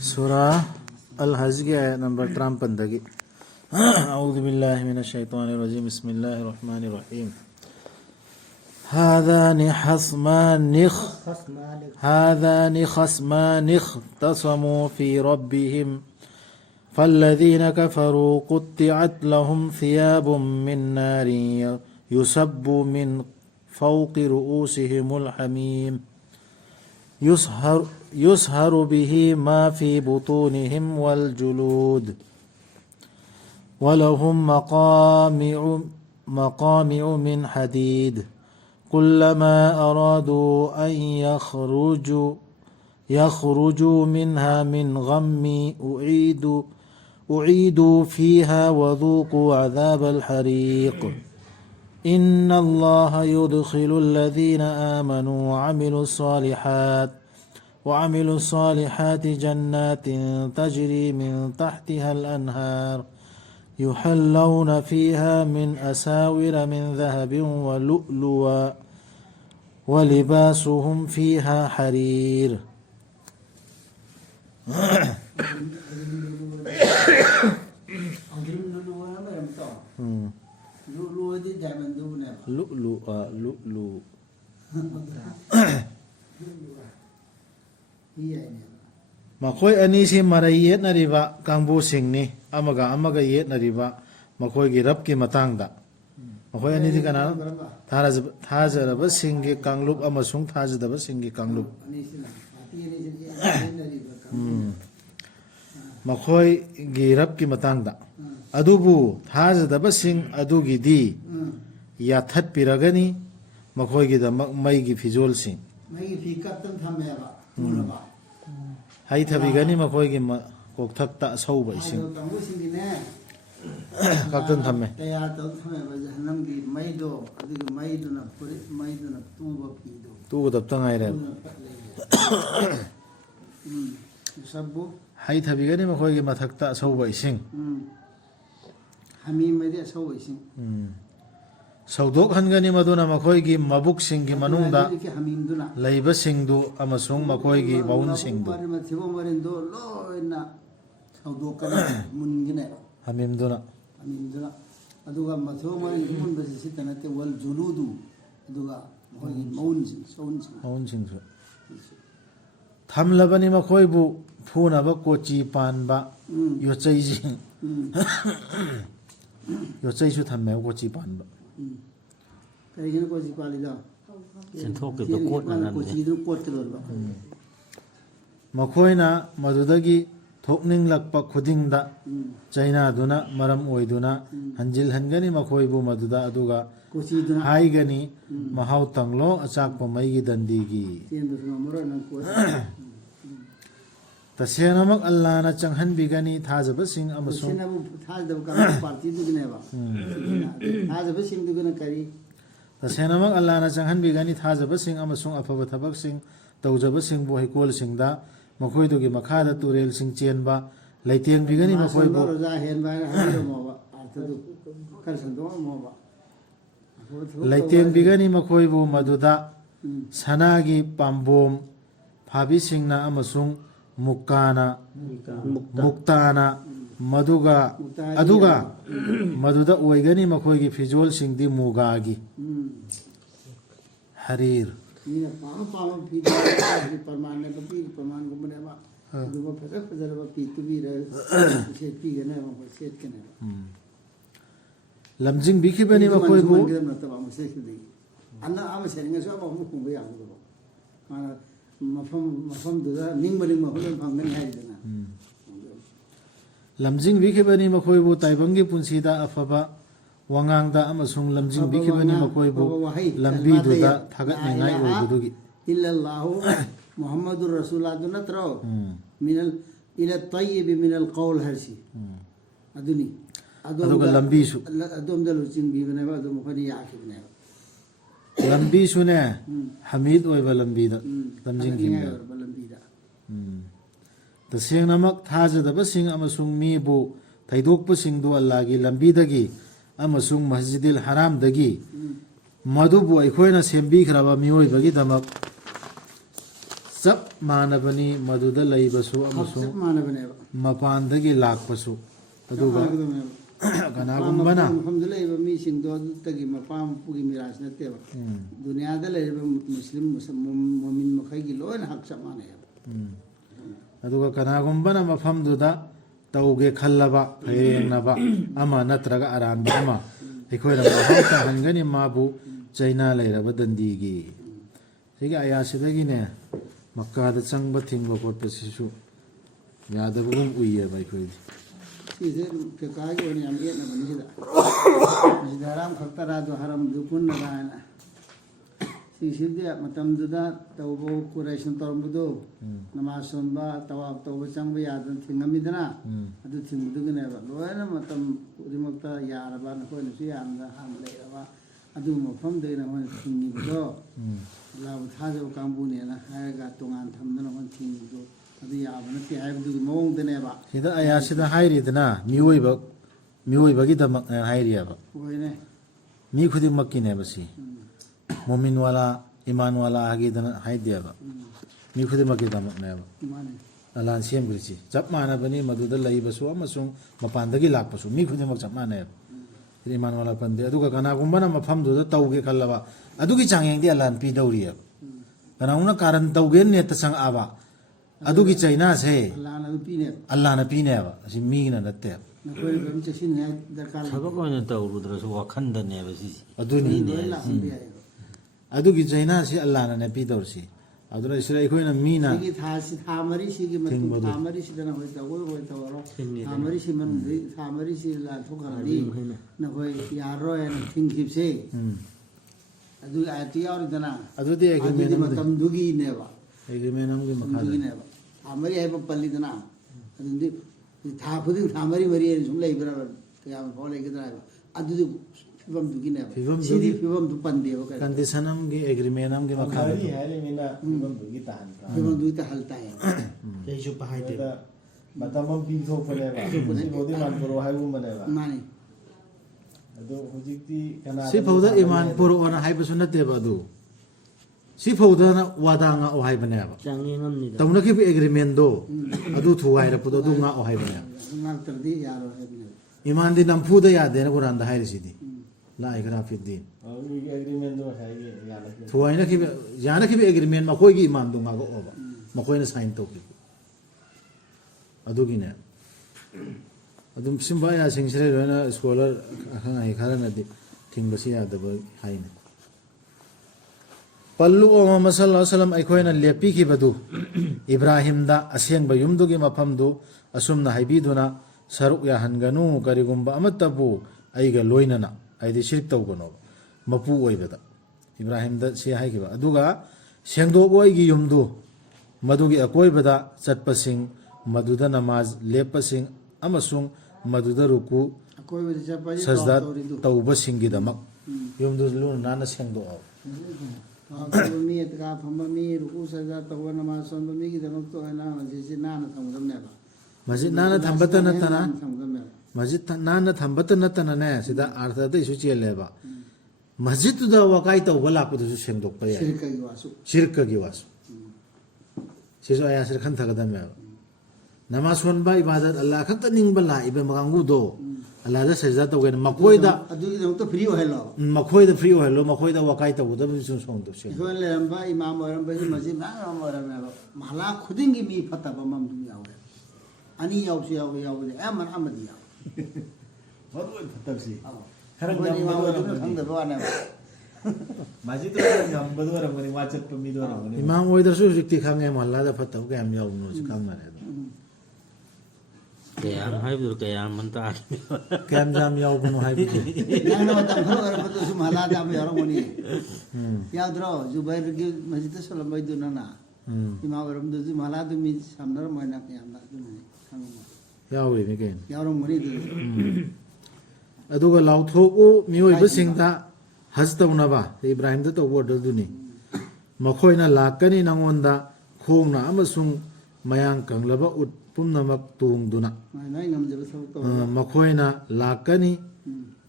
سورة الحج آية نمبر 53 أعوذ بالله من الشيطان الرجيم بسم الله الرحمن الرحيم هذان خصمان اختصموا في ربهم فالذين كفروا قطعت لهم ثياب من نار يصب من فوق رؤوسهم الحميم يصهر به ما في بطونهم والجلود ولهم مقامع من حديد كلما أرادوا أن يخرجوا منها من غم أعيدوا فيها وذوقوا عذاب الحريق إن الله يدخل الذين آمنوا وعملوا الصالحات جنات تجري من تحتها الأنهار يحلون فيها من أساور من ذهب ولؤلؤا ولباسهم فيها حرير لؤلؤ makhoi ani si marai yetnariba kangbu singni amaga yetnariba makhoi gi rab ki matangda makhoi ani di kana thajaraba singgi kanglup amasung thajadaba singgi kanglup makhoi gi rab ki matangda adubu thajadaba sing adugi di yathat piragani makhoi gi da mai gi fijol sing mai fi kaptam thameba tunaba hai thabigani makhoi gi kokthakta sauba ising kaptam thamme taya to thameba jahanam gi maido adugi maiduna tuba pido tuba tapta ngai re sabbu hai thabigani makhoi gi mathakta sauba ising hami mede sauba ising saudok hangani maduna makhoi gi mabuk singgi manungda leiba singdu amasung makhoi gi baun singdu hamimduna aduga matho marin mun basi sitanate wal juludu aduga makhoi gi maun singdu thamlabani makhoi bu phuna ba kochi panba yochai jing yochai su thamme kochi panba kayigina ko jipalida senthok ke kot na ko chidu kot ke lorba makhoina madudagi thokning lakpa khudingda chaina duna maram oiduna hanjil hangani makhoi bu maduda aduga haigani mahau tanglo achak pa mai gi dandigi tasena Allah na changhan bigani thajaba sing amasung thajaba ka party dugineba thajaba sing dugina kari tasena Allah na changhan bigani thajaba sing amasung afaba thabak sing tawjaba sing bo hikol sing da makhoi dugi makhada turel sing chenba leiteng bigani makhoi bo roja henba moba arthadu kar sando moba leiteng bigani makhoi bo maduda sanagi pambom phabi singna amasung muktana aduga maduda oigani makhoi gi fijol singdi mugagi harir lamjing biki bani makhoi bu anna ama seringa so ama mu khumba yang do mana mafam duda ningmari mahulun phangani haidana lamjing bikibani makhoi bu taibangi punsida afaba wangangda amasung lamjing bikibani makhoi bu lambi duda thagat ningai oidugi illa allah muhammadur rasulullah dunatro minal ila tayyib min al qawl harsi aduni aduga lambi su adum dalu jing bibana ba adum khani yakibna lambi sune hamid oiba lambi da lamjing kimda taseng namak thajadaba sing amasung mi bu thaidokpa singdu Allah gi lambi dagi amasung masjidil haram dagi madubu aikhoina sembi khraba mioi bagi damak ꯆꯞ ꯃꯥꯟꯅꯕꯅꯤ ꯃꯗꯨꯗ ꯂꯩꯕꯁꯨ ꯑꯃꯁꯨꯡ ꯆꯞ ꯃꯥꯟꯅꯕꯅꯦꯕ ꯃꯄꯥꯟꯗꯒꯤ ꯂꯥꯛꯄꯁꯨ ꯑꯗꯨꯒ ꯀꯅꯥꯒꯨꯝꯕꯅ ꯃꯐꯝꯗ ꯂꯩꯔꯤꯕ ꯃꯤꯁꯤꯡꯗꯣ ꯑꯗꯨꯗꯒꯤ ꯃꯄꯥ ꯃꯄꯨꯒꯤ ꯃꯤꯔꯥꯁ ꯅꯠꯇꯦꯕ ꯗꯨꯅꯤꯌꯥꯗ ꯂꯩꯔꯤꯕ ꯃꯨꯁꯂꯤꯝ ꯃꯣꯃꯤꯟ ꯃꯈꯩꯒꯤ ꯂꯣꯏꯅ ꯍꯛ ꯆꯞ ꯃꯥꯟꯅꯩꯕ ꯑꯗꯨꯒ ꯀꯅꯥꯒꯨꯝꯕꯅ ꯃꯐꯝꯗꯨꯗ ꯇꯧꯒꯦ ꯈꯜꯂꯕ ꯐꯩꯔꯦꯡꯅꯕ ꯑꯃ ꯅꯠꯇ꯭ꯔꯒ ꯑꯔꯥꯟꯕ ꯑꯃ ꯑꯩꯈꯣꯏꯅ ꯃꯍꯥꯎ ꯇꯥꯍꯟꯒꯅꯤ ꯃꯥꯕꯨ ꯆꯩꯅꯥ ꯂꯩꯔꯕ ꯗꯟꯗꯤꯒꯤ ꯁꯤꯒꯤ ꯑꯌꯥꯁꯤꯗꯒꯤꯅꯦ ꯃꯛꯀꯥꯗ ꯆꯪꯕ ꯊꯤꯡꯕ ꯈꯣꯠꯄꯁꯤꯁꯨ ꯌꯥꯗꯕꯒꯨꯝ ꯎꯏꯌꯦꯕ ꯑꯩꯈꯣꯏꯗꯤ ꯁꯤꯁꯦ ꯐꯤꯀꯥꯒꯤ ꯑꯣꯏꯅ ꯌꯥꯝ ꯌꯦꯠꯅꯕꯅꯤ ꯁꯤꯗ ꯃꯁꯤꯗ ꯍꯔꯥꯝ ꯈꯛꯇꯔꯥꯗꯣ ꯍꯔꯝꯗꯨ ꯄꯨꯟꯅꯔꯥ ꯍꯥꯏꯅ ꯁꯤꯁꯤꯗꯤ ꯃꯇꯝꯗꯨꯗ ꯇꯧꯕ ꯀꯨꯔꯩꯁꯅ ꯇꯧꯔꯝꯕꯗꯣ ꯅꯃꯥꯖ ꯁꯣꯟꯕ ꯇꯋꯥꯞ ꯇꯧꯕ ꯆꯪꯕ ꯌꯥꯗꯅ ꯊꯤꯡꯉꯝꯃꯤꯗꯅ ꯑꯗꯨ ꯊꯤꯡꯕꯗꯨꯒꯤꯅꯦꯕ ꯂꯣꯏꯅ ꯃꯇꯝ ꯈꯨꯗꯤꯡꯃꯛꯇ ꯌꯥꯔꯕ ꯅꯈꯣꯏꯅꯁꯨ ꯌꯥꯝꯅ ꯍꯥꯟꯅ ꯂꯩꯔꯕ ꯑꯗꯨꯒꯤ ꯃꯐꯝꯗꯒꯤ ꯑꯩꯈꯣꯏꯅ ꯊꯤꯡꯉꯤꯕꯗꯣ ꯑꯜꯂꯥꯍꯕꯨ ꯊꯥꯖꯕ ꯀꯥꯡꯕꯨꯅꯦꯅ ꯍꯥꯏꯔꯒ ꯇꯣꯉꯥꯟ ꯊꯝꯗꯅ ꯑꯩꯈꯣꯏꯅ ꯊꯤꯡꯉꯤꯕꯗꯣ ꯑꯗꯨ ꯌꯥꯕ ꯅꯠꯇꯦ ꯍꯥꯏꯕꯗꯨꯒꯤ ꯃꯑꯣꯡꯗꯅꯦꯕ ꯁꯤꯗ ꯑꯌꯥꯁꯤꯗ ꯍꯥꯏꯔꯤꯗꯅ ꯃꯤꯑꯣꯏꯕꯒꯤꯗꯃꯛꯅꯦ ꯍꯥꯏꯔꯤꯑꯕ ꯍꯣꯏꯅꯦ ꯃꯤ ꯈꯨꯗꯤꯡꯃꯛꯀꯤꯅꯦꯕ ꯁꯤ ꯃꯣꯃꯤꯟ ꯋꯥꯂꯥ ꯏꯃꯥꯟ ꯋꯥꯂꯥ ꯍꯥꯏꯒꯤꯗꯅ ꯍꯥꯏꯗꯦꯕ ꯃꯤ ꯈꯨꯗꯤꯡꯃꯛꯀꯤꯗꯃꯛꯅꯦꯕ ꯑꯜꯂꯥꯍꯅ ꯁꯦꯝꯈ꯭ꯔꯤꯁꯤ ꯆꯞ ꯃꯥꯟꯅꯕꯅꯤ ꯃꯗꯨꯗ ꯂꯩꯕꯁꯨ ꯑꯃꯁꯨꯡ ꯃꯄꯥꯟꯗꯒꯤ ꯂꯥꯛꯄꯁꯨ ꯃꯤ ꯈꯨꯗꯤꯡꯃꯛ ꯆꯞ ꯃꯥꯟꯅꯩꯕ ꯏꯃꯥꯟ ꯋꯥꯂꯥ ꯄꯟꯗꯦ ꯑꯗꯨꯒ ꯀꯅꯥꯒꯨꯝꯕꯅ ꯃꯐꯝꯗꯨꯗ ꯇꯧꯒꯦ ꯈꯜꯂꯕ ꯑꯗꯨꯒꯤ ꯆꯥꯡꯌꯦꯡꯗꯤ ꯑꯜꯂꯥꯍꯅ ꯄꯤꯗꯧꯔꯤꯑꯕ ꯀꯅꯥꯒꯨꯝꯕꯅ ꯀꯥꯔꯟ ꯇꯧꯒꯦꯅ ꯅꯦꯠꯇ ꯆꯪꯉꯛꯑꯕ ꯑꯗꯨꯒꯤ ꯆꯩꯅꯥꯁꯦ ꯑꯜꯂꯥꯍꯅ ꯄꯤꯅꯦꯕ ꯑꯁꯤ ꯃꯤꯒꯤꯅ ꯅꯠꯇꯦꯕ ꯊꯕꯛ ꯑꯣꯏꯅ ꯇꯧꯔꯨꯗ꯭ꯔꯁꯨ ꯋꯥꯈꯟꯗꯅꯦꯕ ꯁꯤꯁꯦ ꯑꯗꯨꯅꯤ ꯑꯗꯨꯒꯤ ꯆꯩꯅꯥꯁꯤ ꯑꯜꯂꯥꯍꯅ ꯄꯤꯗꯧꯔꯤꯁꯤ ꯑꯗꯨꯅ ꯁꯤꯗ ꯑꯩꯈꯣꯏꯅ ꯃꯤꯅ ꯊꯥ ꯃꯔꯤꯁꯤꯒꯤ ꯃꯇꯨꯡ ꯊꯥ ꯃꯔꯤꯁꯤꯗ ꯅꯈꯣꯏ ꯇꯧꯔꯣꯏ ꯇꯧꯔꯣ ꯊꯥ ꯃꯔꯤꯁꯤ ꯃꯅꯨꯡꯗ ꯊꯥ ꯃꯔꯤꯁꯤ ꯂꯥꯟꯊꯣꯛꯈ꯭ꯔꯗꯤ ꯅꯈꯣꯏ ꯌꯥꯔꯔꯣꯏ ꯍꯥꯏꯅ ꯊꯤꯡꯈꯤꯕꯁꯦ ꯑꯗꯨꯒꯤ ꯑꯥꯌꯠꯇꯤ ꯌꯥꯎꯔꯤꯗꯅ ꯑꯗꯨꯗꯤ ꯑꯦꯒ꯭ꯔꯤꯃꯦꯟ ꯃꯇꯝꯗꯨꯒꯤꯅꯦꯕ ꯑꯦꯒ꯭ꯔꯤꯃꯦꯟ ꯑꯃꯒꯤ ꯃꯈꯥꯗ ꯊꯥ ꯃꯔꯤ ꯍꯥꯏꯕ ꯄꯜꯂꯤꯗꯅ ꯑꯗꯨꯗꯤ ꯊꯥ ꯈꯨꯗꯤꯡ ꯊꯥ ꯃꯔꯤ ꯍꯥꯏꯅ ꯁꯨꯝ ꯂꯩꯕ꯭ꯔꯥꯕ ꯀꯌꯥꯝ ꯐꯥꯎ ꯂꯩꯒꯗ꯭ꯔꯥ ꯍꯥꯏꯕ ꯑꯗꯨꯗꯤ ꯐꯤꯕꯝꯗꯨꯒꯤꯅꯦꯕ ꯁꯤꯗꯤ ꯐꯤꯕꯝꯗꯨ ꯄꯟꯗꯦꯕ ꯀꯟꯗꯤꯁꯟ ꯑꯃꯒꯤ ꯑꯦꯒ꯭ꯔꯤꯃꯦꯟ ꯑꯃꯒꯤ ꯃꯈꯥꯗ ꯐꯤꯕꯝꯗꯨꯒꯤ ꯇꯥꯍꯜ ꯇꯥꯏ ꯀꯩꯁꯨ ꯄꯥꯏꯗꯦꯕ ꯃꯇꯝ ꯑꯃ ꯄꯤꯊꯣꯛꯄꯅꯦꯕ ꯁꯤꯐꯥꯎꯗꯤ ꯃꯥꯟꯄꯨꯔꯣ ꯍꯥꯏꯒꯨꯝꯕꯅꯦꯕ ꯃꯥꯅꯤ ꯑꯗꯣ ꯍꯧꯖꯤꯛꯇꯤ ꯁꯤꯐꯥꯎꯗ ꯏꯃꯥꯟ ꯄꯨꯔꯛꯑꯣꯅ ꯍꯥꯏꯕꯁꯨ ꯅꯠꯇꯦꯕ ꯑꯗꯨ ꯁꯤꯐꯥꯎꯗꯅ ꯋꯥꯗꯥ ꯉꯥꯛꯑꯣ ꯍꯥꯏꯕꯅꯦꯕ ꯆꯥꯡꯌꯦꯡ ꯇꯧꯅꯈꯤꯕ ꯑꯦꯒ꯭ꯔꯤꯃꯦꯟꯗꯣ ꯑꯗꯨ ꯊꯨꯒꯥꯏꯔꯛꯄꯗꯣ ꯑꯗꯨ ꯉꯥꯛꯑꯣ ꯍꯥꯏꯕꯅꯦꯕ ꯉꯥꯛꯇ꯭ꯔꯗꯤ ꯌꯥꯔꯣꯏ ꯍꯥꯏꯕꯅꯦꯕ ꯏꯃꯥꯟꯗꯤ ꯅꯝꯐꯨꯗ ꯌꯥꯗꯦꯅ ꯀꯨꯔꯥꯟꯗ ꯍꯥꯏꯔꯤꯁꯤꯗꯤ ꯂꯥ ꯏꯀ꯭ꯔꯥꯍ ꯐꯤꯗꯗꯤꯟ ꯑꯦꯒ꯭ꯔꯤꯃꯦꯟꯗꯣ ꯉꯁꯥꯏꯒꯤ ꯌꯥꯅꯈꯤꯕ ꯊꯨꯒꯥꯏꯅꯈꯤꯕ ꯌꯥꯅꯈꯤꯕ ꯑꯦꯒ꯭ꯔꯤꯃꯦꯟ ꯃꯈꯣꯏꯒꯤ ꯏꯃꯥꯟꯗꯣ ꯉꯥꯛꯑꯣꯕ ꯃꯈꯣꯏꯅ ꯁꯥꯏꯟ ꯇꯧꯈꯤꯕ ꯑꯗꯨꯒꯤꯅꯦ ꯑꯗꯨꯝ ꯁꯤꯒꯨꯝꯕ ꯑꯌꯥꯁꯤꯡꯁꯤꯗ ꯂꯣꯏꯅ ꯏꯁꯀꯣꯂꯔ ꯑꯈꯪ ꯑꯍꯩ ꯈꯔꯅꯗꯤ ꯊꯤꯡꯕꯁꯤ ꯌꯥꯗꯕ ꯍꯥꯏꯅꯤ ꯄꯜꯂꯨ ꯃꯨꯍꯝꯃꯗ ꯁꯜꯂꯜꯂꯥꯍꯨ ꯑꯂꯩꯍꯤ ꯋꯁꯜꯂꯝ ꯑꯩꯈꯣꯏꯅ ꯂꯦꯞꯄꯤꯈꯤꯕꯗꯨ ꯏꯕ꯭ꯔꯥꯍꯤꯝꯗ ꯑꯁꯦꯡꯕ ꯌꯨꯝꯗꯨꯒꯤ ꯃꯐꯝꯗු ꯑꯁꯨꯝꯅ ꯍꯥꯏꯕꯤꯗꯨꯅ ꯁꯔꯨꯛ ꯌꯥꯍꯟꯒꯅꯨ ꯀꯔꯤꯒꯨꯝꯕ ꯑꯃꯠꯇꯕꯨ ꯑꯩꯒ ꯂꯣꯏꯅꯅ ꯍꯥꯏꯗꯤ ꯁꯤꯔꯛ ꯇꯧꯒꯅꯣ ꯃꯄꯨ ꯑꯣꯏꯕꯗ ꯏꯕ꯭ꯔꯥꯍꯤꯝꯗ ꯁꯤ ꯍꯥꯏꯈꯤꯕ ꯑꯗꯨꯒ ꯁꯦꯡꯗꯣꯛꯎ ꯑꯩꯒꯤ ꯌꯨꯝꯗꯨ ꯃꯗꯨꯒꯤ ꯑꯀꯣꯏꯕꯗ ꯆꯠꯄꯁꯤꯡ ꯃꯗꯨꯗ ꯅꯃꯥꯖ ꯂꯦꯞꯄꯁꯤꯡ ꯑꯃꯁꯨꯡ ꯃꯗꯨꯗ ꯔꯨꯀꯨ ꯁꯖꯗꯥ ꯇꯧꯕꯁꯤꯡꯒꯤꯗꯃꯛ ꯌꯨꯝꯗꯨ ꯂꯨꯅ ꯅꯥꯟꯅ ꯁꯦꯡꯗꯣꯛꯑꯣ ꯃꯤ ꯀꯥ ꯐꯝꯕ ꯃꯤ ꯔꯨꯀꯨ ꯁꯖꯗꯥ ꯇꯧꯕ ꯅꯃꯥꯖ ꯁꯣꯟꯕ ꯃꯤꯒꯤꯗꯃꯛꯇ ꯑꯣꯏꯅ ꯃꯁꯖꯤꯠꯁꯤ ꯅꯥꯟꯅ ꯊꯝꯒꯗꯕꯅꯦꯕ ꯃꯁꯖꯤꯠ ꯅꯥꯟꯅ ꯊꯝꯕꯇ ꯅꯠꯇꯅ ꯃꯁꯖꯤꯠ ꯅꯥꯟꯅ ꯊꯝꯕꯇ ꯅꯠꯇꯅꯅꯦ ꯁꯤꯗ ꯑꯥꯔꯊꯗꯩꯁꯨ ꯆꯦꯜꯂꯦꯕ ꯃꯁꯖꯤꯠꯇꯨꯗ ꯋꯥꯀꯥꯏ ꯇꯧꯕ ꯂꯥꯛꯄꯗꯨꯁꯨ ꯁꯦꯡꯗꯣꯛꯄ ꯌꯥꯏ ꯁꯤꯔꯀꯒꯤ ꯋꯥꯁꯨ ꯁꯤꯁꯨ ꯑꯌꯥꯁꯤꯗ ꯈꯟꯊꯒꯗꯕꯅꯦꯕ ꯅꯃꯥꯖ ꯁꯣꯟꯕ ꯏꯕꯥꯗꯠ ꯑꯜꯂꯥ ꯈꯛꯇ ꯅꯤꯡꯕ ꯂꯥꯛꯏꯕ ꯀꯥꯡꯕꯨꯗꯣ ꯑꯜꯂꯥꯍꯗ ꯁꯖꯗꯥ ꯇꯧꯒꯦꯅ ꯃꯈꯣꯏꯗ ꯑꯗꯨꯒꯤꯗꯃꯛꯇ ꯐ꯭ꯔꯤ ꯑꯣꯏꯍꯜꯂꯣ ꯃꯈꯣꯏꯗ ꯐ꯭ꯔꯤ ꯑꯣꯏꯍꯜꯂꯣ ꯃꯈꯣꯏꯗ ꯋꯥꯀꯥꯏ ꯇꯧꯒꯗꯕꯁꯨ ꯁꯣꯡꯗꯣꯛꯁꯦ ꯑꯩꯈꯣꯏ ꯂꯩꯔꯝꯕ ꯏꯃꯥꯝ ꯑꯣꯏꯔꯝꯕꯁꯤ ꯃꯁꯖꯤꯠ ꯃꯌꯥꯝ ꯑꯣꯏꯔꯝꯃꯦꯕ ꯃꯍꯜꯂꯥ ꯈꯨꯗꯤꯡꯒꯤ ꯃꯤ ꯐꯠꯇꯕ ꯑꯃꯁꯨ ꯌꯥꯎꯋꯦ ꯑꯅꯤ ꯌꯥꯎꯁꯨ ꯌꯥꯎꯋꯦ ꯌꯥꯎꯕꯗꯤ ꯑꯌꯥꯝꯕꯅ ꯑꯃꯗꯤ ꯌꯥꯎꯋꯦ ꯃꯔꯨ ꯑꯣꯏꯅ ꯐꯠꯇꯕꯁꯤ ꯈꯔ ꯑꯩꯈꯣꯏꯅ ꯏꯃꯥꯝ ꯑꯣꯏꯗꯨꯅ ꯈꯪꯗꯕ ꯋꯥꯅꯦꯕ ꯃꯁꯖꯤꯠꯇꯨ ꯉꯝꯕꯗꯣ ꯑꯣꯏꯔꯝꯒꯅꯤ ꯋꯥ ꯆꯠꯄ ꯃꯤꯗꯣ ꯑꯣꯏꯔꯝꯒꯅꯤ ꯏꯃꯥꯝ ꯑꯣꯏꯗ꯭ꯔꯁꯨ ꯍꯧꯖꯤꯛꯇꯤ ꯈꯪꯉꯦ ꯃꯍꯜꯂꯥꯗ ꯐꯠꯇꯕ ꯀꯌꯥꯝ ꯌꯥꯎꯕꯅꯣ ꯍꯧꯖꯤꯛ ꯈꯪꯅꯔꯦ ꯑꯗꯨꯝ ꯀꯌꯥꯝ ꯍꯥꯏꯕꯗꯨ ꯀꯌꯥꯝ ꯇꯥꯔꯦ ꯀꯌꯥꯝ ꯌꯥꯝ ꯌꯥꯎꯕꯅꯣ ꯍꯥꯏꯕꯗꯤ ꯅꯪꯅ ꯃꯇꯝ ꯈꯔ ꯑꯣꯏꯔꯛꯄꯗꯁꯨ ꯃꯍꯜꯂꯥꯗ ꯑꯃ ꯌꯥꯎꯔꯝꯒꯅꯤ ꯌꯥꯎꯗ꯭ꯔꯣ ꯖꯨꯕꯩꯔꯒꯤ ꯃꯁꯖꯤꯠꯇ ꯁꯣꯜꯂꯝꯕꯩꯗꯨ ꯅꯪꯅ ꯏꯃꯥ ꯑꯣꯏꯔꯝꯗꯁꯨ ꯃꯍꯜꯂꯥꯗꯨ ꯃꯤ ꯁꯝꯅꯔꯝꯃꯣꯏꯅ ꯌꯥꯝꯅ ꯑꯗꯨꯃꯥꯏꯅ ꯈꯪꯉꯝꯃꯣꯏ ꯌꯥꯎꯔꯤꯅꯤ ꯀꯩꯅꯣ ꯌꯥꯎꯔꯝꯒꯅꯤ ꯑꯗꯨ ꯑꯗꯨꯒ ꯂꯥꯎꯊꯣꯛꯎ ꯃꯤꯑꯣꯏꯕꯁꯤꯡꯗ ꯍꯖ ꯇꯧꯅꯕ ꯏꯕ꯭ꯔꯥꯍꯤꯝꯗ ꯇꯧꯕ ꯑꯣꯔꯗꯔꯗꯨꯅꯤ ꯃꯈꯣꯏꯅ ꯂꯥꯛꯀꯅꯤ ꯅꯉꯣꯟꯗ ꯈꯣꯡꯅ ꯑꯃꯁꯨꯡ ꯃꯌꯥꯡ ꯀꯪꯂꯕ ꯎꯠ ꯄꯨꯝꯅꯃꯛ ꯇꯣꯡꯗꯨꯅ ꯃꯈꯣꯏꯅ ꯂꯥꯛꯀꯅꯤ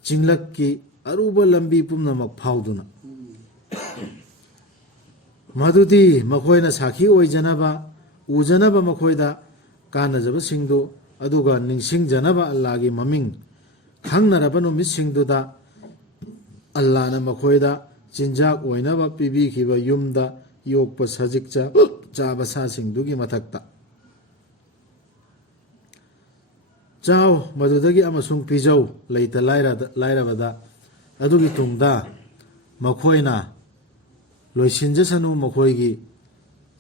ꯆꯤꯡꯂꯛꯀꯤ ꯑꯔꯨꯕ ꯂꯝꯕꯤ ꯄꯨꯝꯅꯃꯛ ꯐꯥꯎꯗꯨꯅ ꯃꯗꯨꯗꯤ ꯃꯈꯣꯏꯅ ꯁꯥꯈꯤ ꯑꯣꯏꯖꯅꯕ ꯎꯖꯅꯕ ꯃꯈꯣꯏꯗ ꯀꯥꯟꯅꯖꯕꯁꯤꯡꯗꯨ ꯑꯗꯨꯒ ꯅꯤꯡꯁꯤꯡꯖꯅꯕ ꯑꯜꯂꯥꯍꯒꯤ ꯃꯃꯤꯡ ꯈꯪꯅꯔꯕ ꯅꯨꯃꯤꯠꯁꯤꯡꯗꯨꯗ ꯑꯜꯂꯥꯍꯅ ꯃꯈꯣꯏꯗ ꯆꯤꯟꯖꯥꯛ ꯑꯣꯏꯅꯕ ꯄꯤꯕꯤꯈꯤꯕ ꯌꯨꯝꯗ ꯌꯣꯛꯄ ꯁꯖꯤꯛ ꯆꯥꯕ ꯁꯥꯁꯤꯡꯗꯨꯒꯤ ꯃꯊꯛꯇ ꯆꯥꯎ ꯃꯗꯨꯗꯒꯤ ꯑꯃꯁꯨꯡ ꯄꯤꯖꯧ ꯂꯩꯇ ꯂꯥꯏꯔꯕꯗ ꯑꯗꯨꯒꯤ ꯇꯨꯡꯗ ꯃꯈꯣꯏꯅ ꯂꯣꯏꯁꯤꯟꯖꯁꯅꯨ ꯃꯈꯣꯏꯒꯤ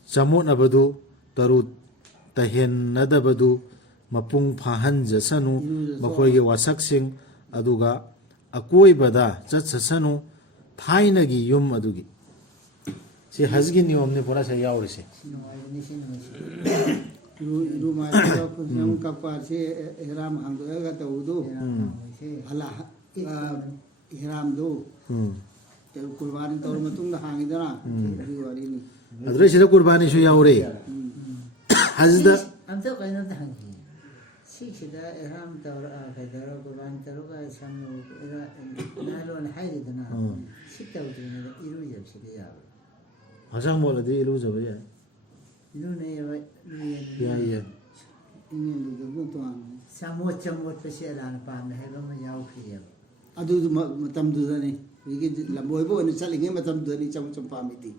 ꯆꯃꯣꯠꯅꯕꯗꯨ ꯇꯔꯨ ꯇꯍꯦꯟꯅꯗꯕꯗꯨ ꯃꯄꯨꯡ ꯐꯥꯍꯟꯖꯁꯅꯨ ꯃꯈꯣꯏꯒꯤ ꯋꯥꯁꯛꯁꯤꯡ ꯑꯗꯨꯒ ꯑꯀꯣꯏꯕꯗ ꯆꯠꯁꯁꯅꯨ ꯊꯥꯏꯅꯒꯤ ꯌꯨꯝ ꯑꯗꯨꯒꯤ ꯁꯤ ꯍꯖꯒꯤ ꯅꯤꯌꯣꯝꯅꯤ ꯄꯨꯔꯥꯁꯦ ꯌꯥꯎꯔꯤꯁꯦ iru maja kusam kapasi ihram angdo ega taudu ala ihram do kurbani taur matung da hangidara iru wari ni adre sida kurbani su yaure hajda amta kaina da hangi sida ihram taur kaidara kurbani taur ka samno ira nalo na hayri dana sita udina iru yab sida ya hasang moladi ilu jabe ya iru ne ya ya ingen du du to an samot chamot pese lan pam ne helo ma yau khiya adu matam du da ni igi lamboy bo ni chalinge matam du ni cham cham pamiti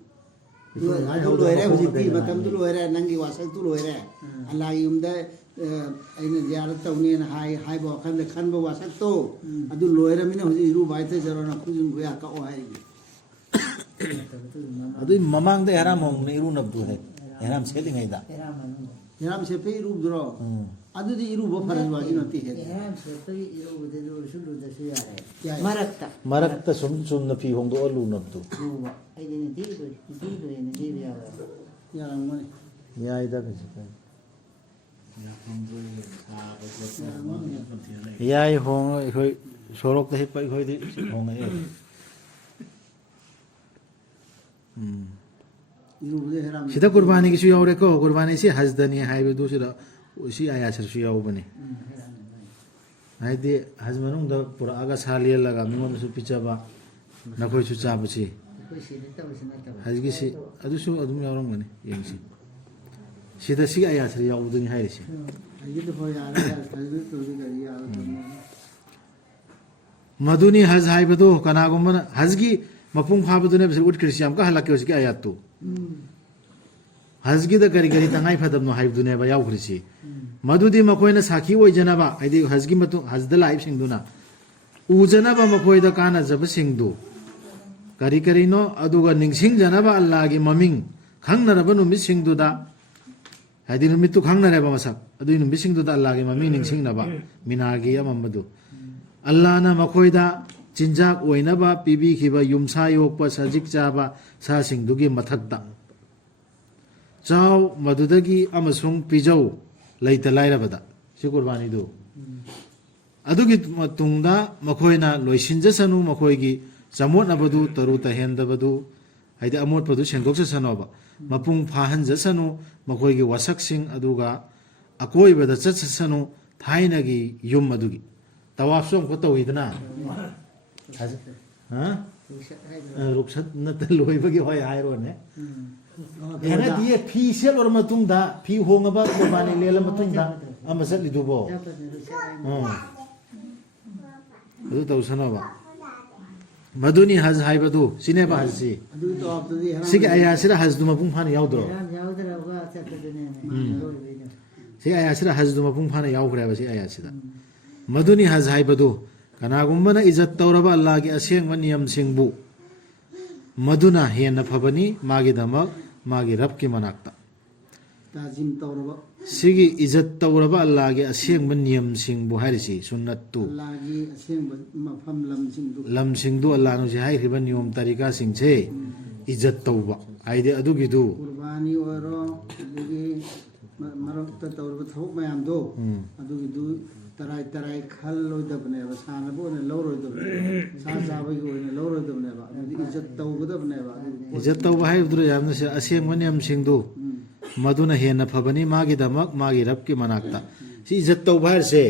du adu loire hu ti matam du loire nangi wasak tu loire ala yumda aina ziyarat tawni na hai bo khan bo wasak to adu loire mina hu iru bai te jarona khujum goya ka o hai adu mamang da haram hong ne iru nabdu hai haram selingai da ihram anu ihram se pe iru dro adu di iru bo faraz waji nati he ihram se pe iru de do sulu da su ya Ya. re marakta marakta sum na fi hong do alu nabdu ruwa ai de ni di do ni di ya ya ram mani ya ida ka sai ya hong khoi sorok da hipai khoi di hong ai iru de ihram sida kurbani ki su yaure ko kurbani si hajdani haibe du sida si aya sar su yau bane haide haj manung da pura aga saliya laga mingon su pichaba na khoi su chaba si ko si de taw si na taw hajgi si adu su adum yaurang bane yengsi sida si aya sar yau du ni haire si agi de ho ya ra sajdu to di gari ya maduni haj haibe do kana gumana hajgi mapung phabadu ne bisur ut krisham ka halak ke ayat tu hajgi da gari gari tangai phadam no haib dune ba yaw krisi madudi makoina sakhi oi janaba aidi hajgi matu hajda laib sing duna u janaba makoida kana jab sing du kari kari no aduga ningsing janaba allah gi maming khangna raba no mi sing du da aidi no mitu khangna raba masak adu no mi sing du da allah gi maming ningsing naba minagi amamadu allah na makoida 진작 오이나바 비비키바 юм사욕과 사직자바 사싱두기 마탁다 자우 마두다기 아마송 비자우 레이타 라이라바다 시고르바니도 아두기 뚱다 마코이나 로이신자사누 마코이기 자모나바두 따루타 핸다바두 하이데 아모르바두 생독자사노바 마풍 파한자사누 마코이기 와삭싱 아두가 아코이바다 쯧쯧사누 타이나기 욤 마두기 तावाफ से हमको तो इतना हाँ रुखसत न तो लोई बगी होय आय रोने है ना दिए फी सेल और मतुंग दा फी होंग बा कुर्बानी ले ल मतुंग दा अमसत लिदुबो हां ಅದು ತೌಸನವ ಮದುನಿ ಹಜ್ ಹಾಯ್ಬದು ಸಿನೆ ಬಾ ಹಜ್ಸಿ adu to ab to di ihram ಸಿಗೆ ಅಯಾಸಿರ ಹಜ್ ದು ಮಪುಂಗ್ ಫಾನ ಯಾವ್ದೋ ihram yaudra wa ta ta de ne ಸಿಗೆ ಅಯಾಸಿರ ಹಜ್ ದು ಮಪುಂಗ್ ಫಾನ ಯಾವ್ ಖರೆ ಬಸಿ ಅಯಾಸಿದ ಮದುನಿ ಹಜ್ ಹಾಯ್ಬದು ಕನಾಗುಂಬನ ಇಜ್ಜತ್ ತೌರಬ ಅಲ್ಲಾಹಗೆ ಅಸೆಂಗ ನಿಯಮ ಸಿಂಗ್ಬು ಮದುನ ಹೇನ ಫಬನಿ ಮಾಗಿದಮಕ್ ಮಾಗಿ ರಬ್ಕಿ ಮನಾಕ್ತ tazim tawraba ಸಿಗಿ ಇಜ್ಜತ್ ತೌರಬ ಅಲ್ಲಾಹಗೆ ಅಸೆಂಗ ನಿಯಮ ಸಿಂಗ್ಬು ಹೈರಿಸಿ ಸುನ್ನತ್ತು lagi aseng mafam lam sing du ಲಂ ಸಿಂಗ್ದು ಅಲ್ಲಾಹನು ಜಿ ಹೈರಿಬ ನಿಯಮ ತರಿಕಾ ಸಿಂಗ್ಸೆ ಇಜ್ಜತ್ ತೌಬ ಐದೆ ಅದುಗಿದು kurbani oro agi marok ta tawraba thok mayam do adu du tarai khal loi da bne ba sana bo ne lo roi da sa sa ba gi ne lo roi da bne ba adi izzat taw ga da bne ba ಇಜ್ಜತ್ ತೌಬ ಹೈಬ್ದ್ರು ಯಾಮ್ನ ಅಸೆಂಗ ನಿಯಮ ಸಿಂಗ್ದು ಮದುನ Hena ಫಬನಿ ಮಾಗಿದಮಕ್ ಮಾಗಿ ರಬ್ಕಿ ಮನಾಕ್ತ C ಇಜ್ಜತ್ ತೌಬ ಹೈರ್ಸೆ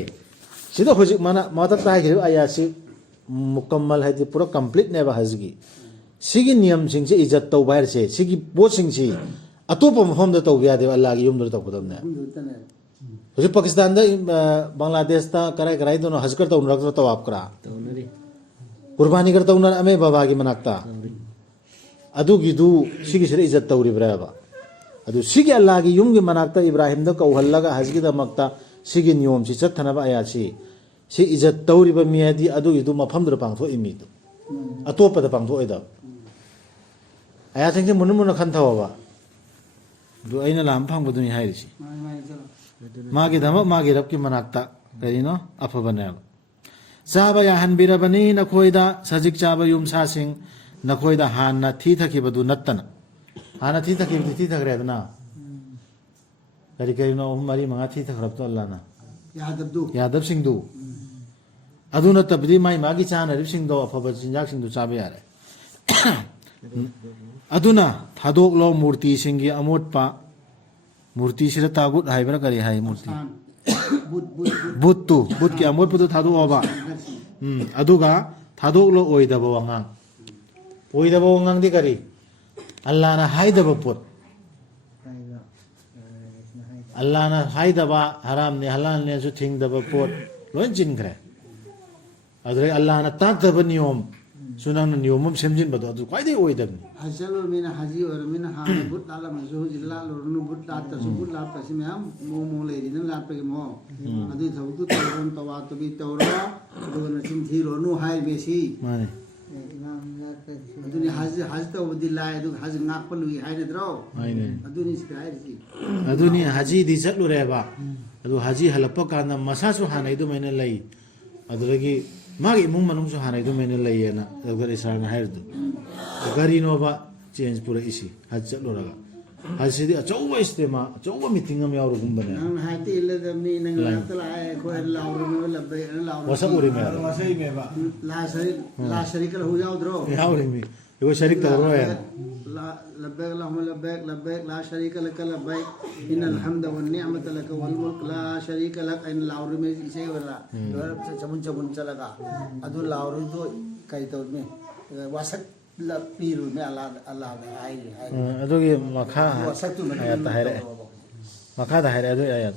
ಸಿದ ಹೊಜಿಕ್ ಮನ ಮಾತ ತಾಯಿರು ಆಯಾಸಿ ಮುಕಮ್ಮಲ್ ಹೈದಿ ಪೂರ complete ನೇಬ ಹಜ್ಗಿ sigi niyam singse ijat tau bayar se sigi bot singsi atopa mafam da tau biya de Allah gi yum da tau kodam ne Alhamdulillah. Hoje Pakistan da Bangladesh ta karai karai dono haskar tau nurak tau ap kara Taunari. Qurbani kar tau na ame baba gi manakta adu gi du sigi sire ijat tau ribra ba adu sigi Allah gi yum gi manakta Ibrahim da kau hallaga hasgi da makta sigi niyom si chat thana ba aya si ijat tau riba miyadi adu gi du mafam da pang tho imi du atopa da pang tho ida aya sing mun mun khan thawa ba du aina lam phang bu du ni hai ri Mai chalo. magi dama magi rab ki manakta karino afa banal chaba ya han birabani nakhoida sajik chaba yum sa sing nakhoida han na thi thaki badu nattana hana thi thaki thi thakre adna kari karino mari manga thi thakrab to Allah na Yadab du. yadav sing du aduna tabdi mai magi chana rib sing do afa ba jinjak sing du chaba yare aduna thadok lo murti singi amot pa murti sira tagut haibra kari hai murti San. Bud. but ki amot putu thadu oba aduga thadok lo oidaba wangang di kari Allah na haidaba put Allah na haidaba haram ne halal ne su thing daba put lon jin kre adre Allah na tak daba niyom sunang na niyomum semjin bado adu kwai dei oidabni Hajalo mina haji or mina ha but lala mazu jilla lornu but lat ta subut lat ta simam mo le din lat pe mo adu thau tu tawon tawa to bi tawra do na sim thi ro nu hai besi mane imam zat adu ni haji ta udilla adu haji ngak palu hai ne dro aine adu ni skai ri aduni haji di chatlu reba adu haji halappa kana masa su hanai du maine lai aduragi magi imung manung su hanai du maine lai yana agar isarna hairdu gari no ba change pura isi haj chatlu raga haji di achauwa istema achauwa meeting am yauru gumbane nang hai ti le da mi nang la ta la ko la ro me la be la wasa uri me Masai me ba. la shari kal hu yaud ro yauri mi iwo sharik tawro ya لبيك اللهم لبيك لبيك لا شريك لك لبيك إن الحمد والنعمة لك والملك لا شريك لك إن العور में इसे वाला चमुन चमुन चलगा अदु लाउर तो कई तो में वासक पीरु में अल्लाह अल्लाह आई adugi makha वासक तो में ayat haire makha da haire adu ayat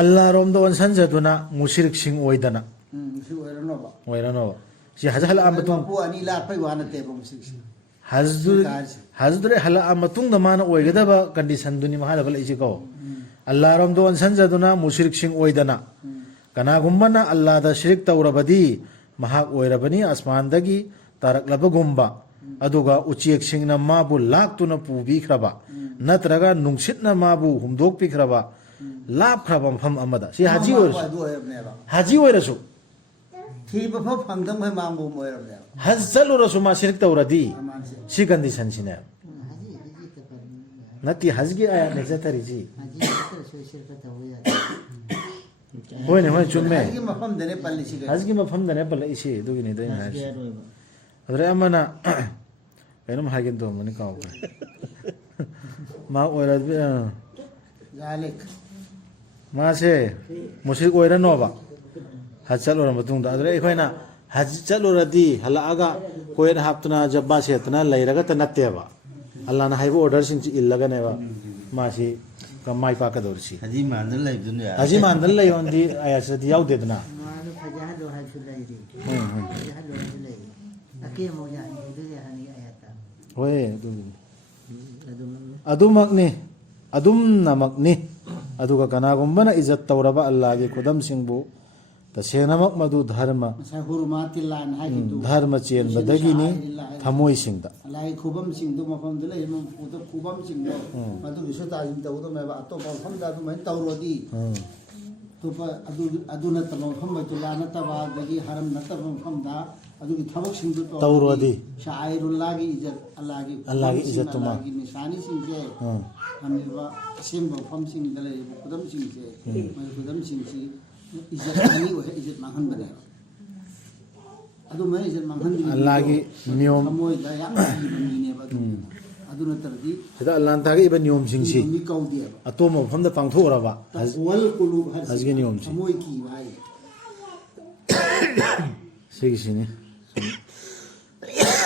Allah rom do on sanjaduna musyrik sing oidana सु वरनो बा oirano si hajal am batung पु अनि ला पै वाना ते बम six hazdure hala amatung da mana oigadaba condition duni mahala bal isi ko Allah rom do on sanjaduna musyrik sing oidana kana gumbana Allah da shirik tawrabadi mahak oirabani asman dagi tarak laba gumba aduga uchiek sing na mabu lak tuna pubi khraba natraga nungsit na mabu humdok pi khraba lap khraba pham amada si haji oirasu थी बफ फंगदम है मांगो Moyer ने haj chalurasu ma shirik tawradi si condition sine haji ta par nati hajgi aya nejatari ji haji ta social ka ta hoya hoine hoine chumme की मफम देने पल्ली सी hajgi ma pham da ne pala isi dugi ni dai na adre amana enum hagen to mani kaw ma oira जालिक ma se musyrik oira no ba haj chalura matung da adre khoina haj chaluradi hala aga koin haptuna jabba setna lairaga ta natte ba Allah na haibu order sing illaga ne ba ma si kamai pa ka dorsi haji mandan lai dun ya haji mandal lay ondi ayasa di yaud dedna maanu fajahadu hajulairi fajahadu hajulairi akim mo ya ni de hani ayata hoye adumakni adum namakni aduga kanagumbana izzat tawraba Allah ge kudam singbu tasenamak madu dharma सा हुरमाति लान है कि तू dharma chen badagini thamoi singda लाई खुबम सिंह तो मफम दले हम तो खुबम सिंह दो मधु विश्व ताजिम तो तो मैं तो मफम दा तो मैं तौरोदी तो अदु न तब मफम तो ला न तब दगी हरम न तब मफम दा अदु की थबक सिंह तो तौरोदी शायरुल्लाह की इज्जत अल्लाह की इज्जत तो मां की निशानी सिंह से हम वा सिंह मफम सिंह दले खुदम सिंह से मैं खुदम सिंह से इज्जत नहीं वो है इज्जत मांगन बने अदु मैं इज्जत मांगन Allah gi niyom मोय दा याम की बनी बा अदु न तरदी sida Allah ta ge iba niyom singsi मी कौ दिया atom pham da pangthoraba वल कुलूब हर Hazgi niyom si. मोय की भाई sigi sini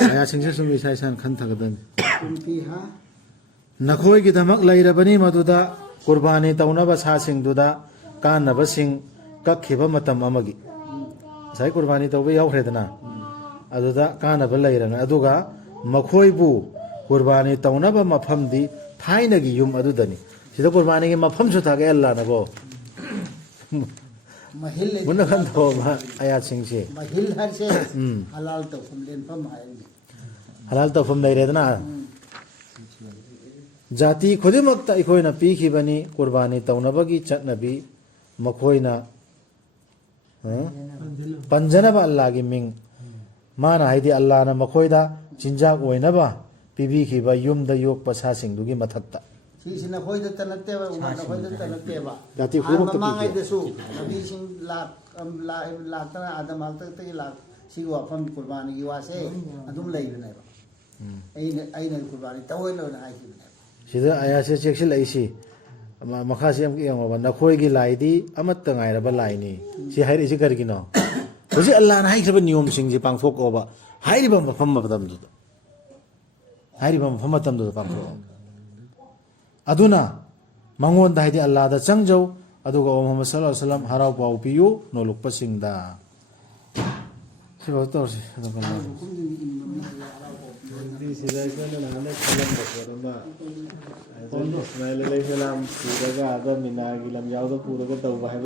ꯑꯌꯥꯁꯤꯡꯁꯦ ꯁꯨꯝ ꯏꯁꯥ ꯏꯁꯥꯅ ꯈꯟꯊꯒꯗꯕꯅꯤ ꯐꯤꯍꯥ ꯅꯈꯣꯏꯒꯤꯗꯃꯛ ꯂꯩꯔꯕꯅꯤ ꯃꯗꯨꯗ ꯀꯨꯔꯕꯥꯅꯤ ꯇꯧꯅꯕ ꯁꯥꯁꯤꯡꯗꯨꯗ ꯀꯥꯟꯅꯕꯁꯤꯡ ꯀꯛꯈꯤꯕ ꯃꯇꯝ ꯑꯃꯒꯤ ꯉꯁꯥꯏ ꯀꯨꯔꯕꯥꯅꯤ ꯇꯧꯕ ꯌꯥꯎꯈ꯭ꯔꯦꯗꯅ ꯑꯗꯨꯗ ꯀꯥꯟꯅꯕ ꯂꯩꯔꯅꯤ ꯑꯗꯨꯒ ꯃꯈꯣꯏꯕꯨ ꯀꯨꯔꯕꯥꯅꯤ ꯇꯧꯅꯕ ꯃꯐꯝꯗꯤ ꯊꯥꯏꯅꯒꯤ ꯌꯨꯝ ꯑꯗꯨꯗꯅꯤ ꯁꯤꯗ ꯀꯨꯔꯕꯥꯅꯤꯒꯤ ꯃꯐꯝꯁꯨ ꯊꯥꯒꯦ ꯑꯜꯂꯥꯅꯀꯣ ꯃꯍꯤꯜ ꯃꯨꯟꯅ ꯈꯟꯊꯣꯛꯑꯕ ꯑꯌꯥꯠꯁꯤꯡꯁꯦ ꯃꯍꯤꯜ ꯍꯥꯏꯁꯦ ꯍꯂꯥꯜ ꯇꯧꯐꯝ ꯂꯦꯟꯐꯝ ꯍꯥꯏꯕꯅꯤ ꯍꯂꯥꯜ ꯇꯧꯐꯝ ꯂꯩꯔꯦꯗꯅ ꯖꯥꯇꯤ ꯈꯨꯗꯤꯡꯃꯛꯇ ꯑꯩꯈꯣꯏꯅ ꯄꯤꯈꯤꯕꯅꯤ ꯀꯨꯔꯕꯥꯅꯤ ꯇꯧꯅꯕꯒꯤ ꯆꯠꯅꯕꯤ ꯃꯈꯣꯏꯅ ꯄꯟꯖꯅꯕ ꯑꯜꯂꯥꯍꯒꯤ ꯃꯤꯡ ꯃꯥꯅ ꯍꯥꯏꯗꯤ ꯑꯜꯂꯥꯍꯅ ꯃꯈꯣꯏꯗ ꯆꯤꯟꯖꯥꯛ ꯑꯣꯏꯅꯕ ꯄꯤꯕꯤꯈꯤꯕ ꯌꯨꯝꯗ ꯌꯣꯛꯄ ꯁꯥꯁꯤꯡꯗꯨꯒꯤ ꯃꯊꯛꯇ ꯁꯤꯁꯤ ꯅꯈꯣꯏꯗꯇ ꯅꯠꯇꯦꯕ ꯅꯈꯣꯏꯗꯇ ꯅꯠꯇꯦꯕ ꯖꯥꯇꯤ ꯈꯨꯗꯤꯡꯃꯛꯇ ꯄꯤꯈꯤ ꯃꯃꯥꯡꯉꯩꯗꯁꯨ ꯅꯕꯤꯁꯤꯡ ꯂꯥꯛꯇꯅ ꯑꯥꯗꯝ ꯍꯥꯛꯇꯛꯇꯒꯤ ꯁꯤꯒꯤ ꯋꯥꯐꯝ ꯀꯨꯔꯕꯥꯅꯤꯒꯤ ꯋꯥꯁꯦ ꯑꯗꯨꯝ ꯂꯩꯕꯅꯦꯕ ꯑꯩꯅ ꯀꯨꯔꯕꯥꯅꯤ ꯇꯧꯍꯣꯏꯅ ꯍꯥꯏꯈꯤꯕꯅꯦꯕ ꯁꯤꯗ ꯑꯌꯥꯁꯦ ꯆꯦꯛꯁꯤꯜꯂꯛꯏꯁꯤ ꯃꯈꯥꯁꯤ ꯑꯃꯨꯛ ꯌꯦꯡꯉꯣꯕ ꯅꯈꯣꯏꯒꯤ ꯂꯥꯏꯗꯤ ꯑꯃꯠꯇ ꯉꯥꯏꯔꯕ ꯂꯥꯏꯅꯤ ꯁꯤ ꯍꯥꯏꯔꯛꯏꯁꯤ ꯀꯔꯤꯒꯤꯅꯣ ꯍꯧꯖꯤꯛ ꯑꯜꯂꯥꯍꯅ ꯍꯥꯏꯈꯤꯕ ꯅꯤꯌꯣꯝꯁꯤꯡꯁꯤ ꯄꯥꯡꯊꯣꯛꯑꯣꯕ ꯍꯥꯏꯔꯤꯕ ꯃꯐꯝ ꯃꯇꯝꯗꯨꯗ ꯄꯥꯡꯊꯣꯛꯑꯣ ꯑꯗꯨꯅ ꯃꯉꯣꯟꯗ ꯍꯥꯏꯗꯤ ꯑꯜꯂꯥꯍꯗ ꯆꯪꯖꯧ ꯑꯗꯨꯒ ꯃꯨꯍꯝꯃꯗ ꯁꯜꯂꯜꯂꯥꯍꯨ ꯑꯂꯩꯍꯤ ꯋꯁꯜꯂꯝ ꯍꯔꯥꯎ ꯄꯥꯎ ꯄꯤꯌꯨ ꯅꯣꯜꯂꯨꯛꯄꯁꯤꯡꯗ ꯁꯤꯐꯥꯎ ꯇꯧꯔꯁꯤ ꯁꯤꯗ ꯑꯩꯈꯣꯏꯅ ꯅꯍꯥꯟꯅ ꯈꯜꯂꯝꯕ ꯄꯣꯠ ꯑꯃ ꯏꯁꯃꯥꯏꯜ ꯑꯂꯩꯍꯤꯁꯁꯂꯥꯝ ꯄꯨꯔꯒ ꯑꯗ ꯃꯤꯅꯥꯒꯤ ꯂꯝꯖꯥꯎꯗ ꯄꯨꯔꯒ ꯇꯧꯕ ꯍꯥꯏꯕ